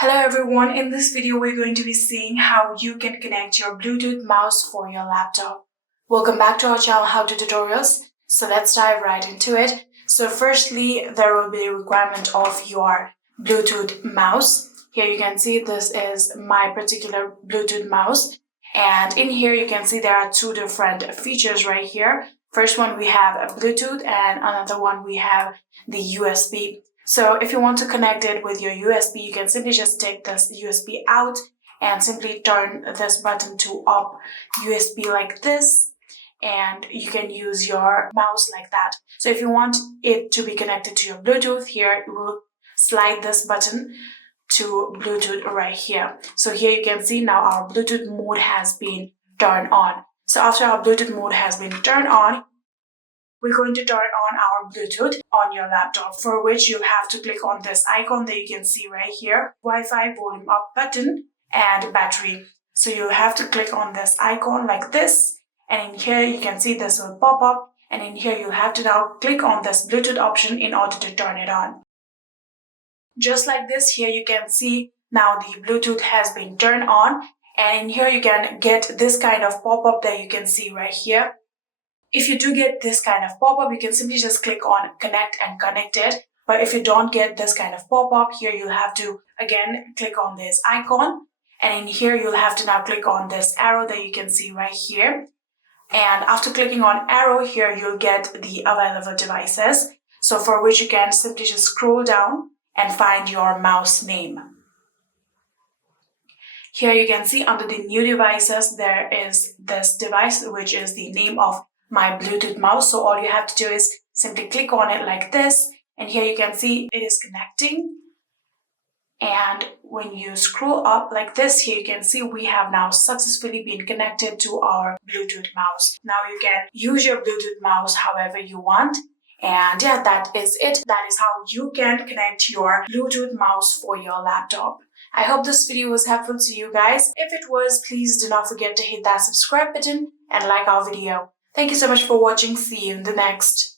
Hello everyone, in this video we're going to be seeing how you can connect your Bluetooth mouse for your laptop. Welcome back to our channel How To Tutorials. So let's dive right into it. So firstly, there will be a requirement of your Bluetooth mouse. Here you can see this is my particular Bluetooth mouse. And in here you can see there are two different features right here. First one we have a Bluetooth and another one we have the USB. So if you want to connect it with your USB, you can simply just take this USB out and simply turn this button to up USB like this, and you can use your mouse like that. So if you want it to be connected to your Bluetooth, here you will slide this button to Bluetooth right here. So here you can see now our Bluetooth mode has been turned on. So after our Bluetooth mode has been turned on, we're going to turn on our Bluetooth on your laptop, for which you have to click on this icon that you can see right here, Wi-Fi volume up button and battery. So you have to click on this icon like this, and in here you can see this will pop up, and in here you'll have to now click on this Bluetooth option in order to turn it on. Just like this, here you can see now the Bluetooth has been turned on, and in here you can get this kind of pop-up that you can see right here. If you do get this kind of pop-up, you can simply just click on connect and connect it. But if you don't get this kind of pop-up, here you'll have to again click on this icon. And in here you'll have to now click on this arrow that you can see right here. And after clicking on arrow here, you'll get the available devices. So for which you can simply just scroll down and find your mouse name. Here you can see under the new devices, there is this device, which is the name of my Bluetooth mouse. So all you have to do is simply click on it like this, and here you can see it is connecting. And when you scroll up like this, here you can see we have now successfully been connected to our Bluetooth mouse. Now you can use your Bluetooth mouse however you want. And yeah, that is it. That is how you can connect your Bluetooth mouse for your laptop. I hope this video was helpful to you guys. If it was, please do not forget to hit that subscribe button and like our video. Thank you so much for watching. See you in the next.